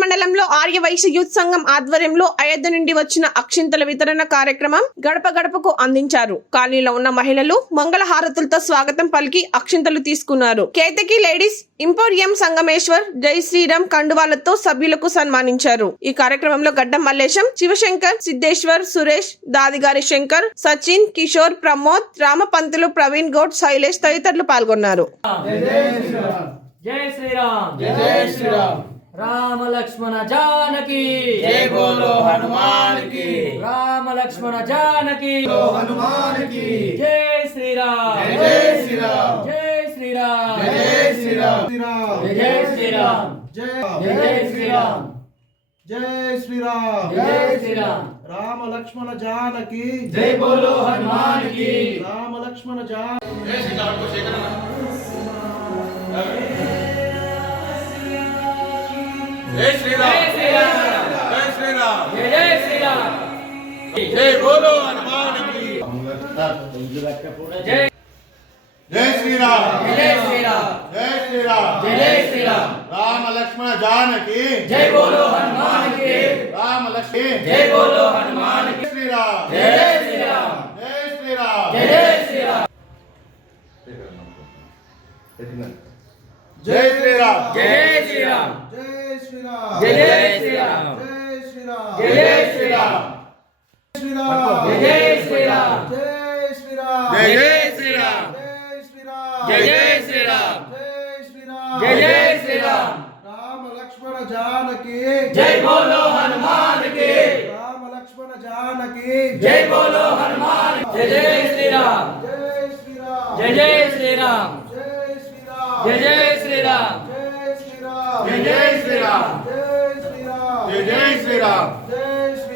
మండలంలో ఆర్య వైశ్య యూత్ సంఘం ఆధ్వర్యంలో అయోధ్య నుండి వచ్చిన అక్షింతల వితరణ కార్యక్రమం గడప గడపకు అందించారు. కాలనీలో ఉన్న మహిళలు మంగళ హారతులతో స్వాగతం పలికి అక్షింతలు తీసుకున్నారు. కేతకి లేడీస్ ఇంపోరియం సంగమేశ్వర్ జై శ్రీరామ్ కండువాలతో సభ్యులకు సన్మానించారు. ఈ కార్యక్రమంలో గడ్డం మల్లేశం శివశంకర్ సిద్ధేశ్వర్ సురేష్ దాదిగారి శంకర్ సచిన్ కిషోర్ ప్రమోద్ రామపంతులు ప్రవీణ్ గౌడ్ శైలేష్ తదితరులు పాల్గొన్నారు. జై శ్రీరామ్. జై శ్రీరామ్. రామ లక్ష్మణ జానకి జై బోలో హనుమాన్కి రామ లక్ష్మణ జానకి బోలో హనుమాన్కి జై శ్రీరామ్ జై శ్రీరామ్ జై శ్రీరామ్ జై శ్రీరామ్ జై శ్రీరామ్ జై శ్రీరామ్ జై శ్రీరామ్ జై శ్రీరామ్ రామ లక్ష్మణ జానకి జై బోలో హనుమాన్కి రామ లక్ష్మణ జాన జై జై బోలో హనుమాన్కి జై జై శ్రీరామ్ జై శ్రీరామ్ జై శ్రీరామ్ జై శ్రీరామ్ రామ లక్ష్మణ జానకి జై బోలో హనుమాన్కి రామ లక్ష్మీ జై బోలో హనుమాన్కి శ్రీరామ్ జై శ్రీరామ్ జై శ్రీరామ్ జై శ్రీరామ్ జై శ్రీరామ్ జై శ్రీరామ్ జై శ్రీరామ్ జై శ్రీరామ్ జై శ్రీరామ్ జై శ్రీరామ్ శ్రీరామ్ జై శ్రీరామ్ జై శ్రీరామ్ జై శ్రీరామ్ జై శ్రీరామ్ జై శ్రీరామ్ జై శ్రీరామ్ జై జై శ్రీరామ్ రామ లక్ష్మణ జానకి జై బోలో హనుమాన్కి రామ లక్ష్మణ జానకి జై బోలో హనుమాన్ జై జై శ్రీరామ్ జై శ్రీరామ్ జై జై శ్రీరామ్ జై శ్రీరామ్ జై జై శ్రీరామ్ జై శ్రీరామ్ జై జై శ్రీరామ్ జై శ్రీరామ్ జై జై శ్రీరామ్ జై శ్రీరామ్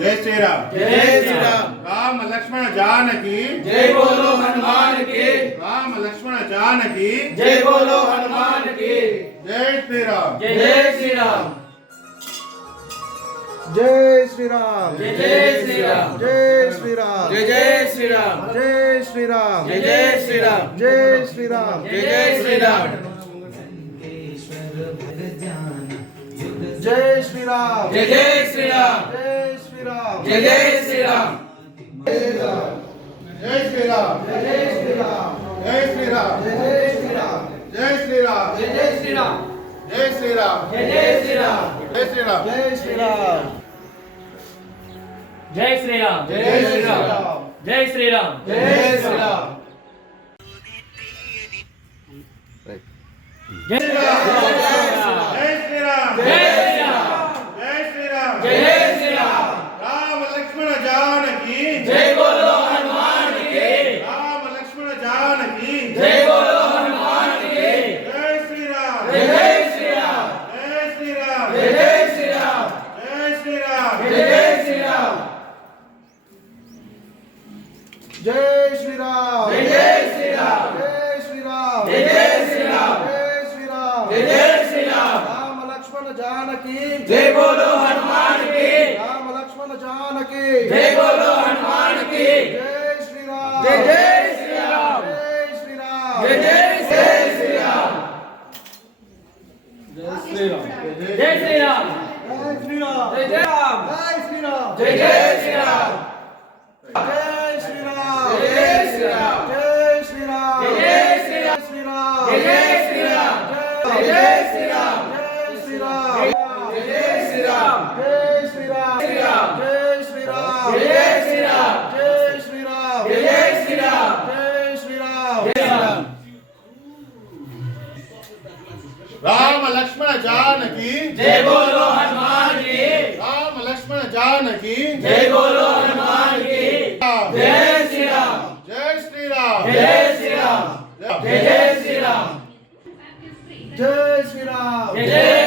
जय श्री राम जय श्री राम राम लक्ष्मण जानकी जय बोलो हनुमान की राम लक्ष्मण जानकी जय बोलो हनुमान की जय श्री राम जय श्री राम जय श्री राम जय जय श्री राम जय श्री राम जय जय श्री राम जय श्री राम जय जय श्री राम जय श्री राम जय जय श्री राम जय श्री राम जय जय श्री राम జై జై శ్రీరామ్. జై శ్రీరామ్. జై శ్రీరామ్. జై శ్రీరామ్. జై శ్రీరామ్. జై శ్రీరామ్. జై జై శ్రీరామ్ జై శ్రీరామ్ జై జై శ్రీరామ్ జై శ్రీరామ్ జై శ్రీరామ్ జై శ్రీరామ్ జై శ్రీరామ్ జై శ్రీరామ్ జై శ్రీరామ్ జై శ్రీరామ్ జై శ్రీరామ్ జై जानकी जय बोलो हनुमान की राम लक्ष्मण जानकी जय बोलो हनुमान की जय श्री राम जय जय श्री राम जय श्री राम जय जय श्री राम जय श्री राम जय श्री राम जय श्री राम जय जय राम जय श्री राम जय जय श्री राम जय राम जय श्री राम श्री राम जय श्री राम जय श्री राम जय श्री राम जय श्री राम जय श्री राम जय राम राम लक्ष्मण जानकी जय बोलो हनुमान की राम लक्ष्मण जानकी जय बोलो हनुमान की जय श्री राम जय श्री राम जय श्री राम जय श्री राम जय श्री राम जय